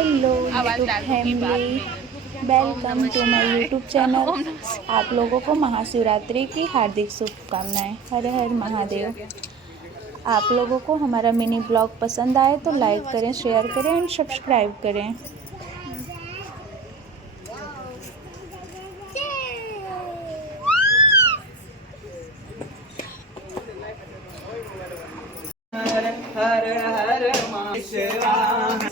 Hello YouTube family, welcome to my YouTube channel. आप लोगों को महाशिवरात्रि की हार्दिक शुभकामनाएं। हर हर महादेव। आप लोगों को हमारा मिनी ब्लॉग पसंद आए तो लाइक करें, शेयर करें एंड सब्सक्राइब करें। हर हर हर महादेव।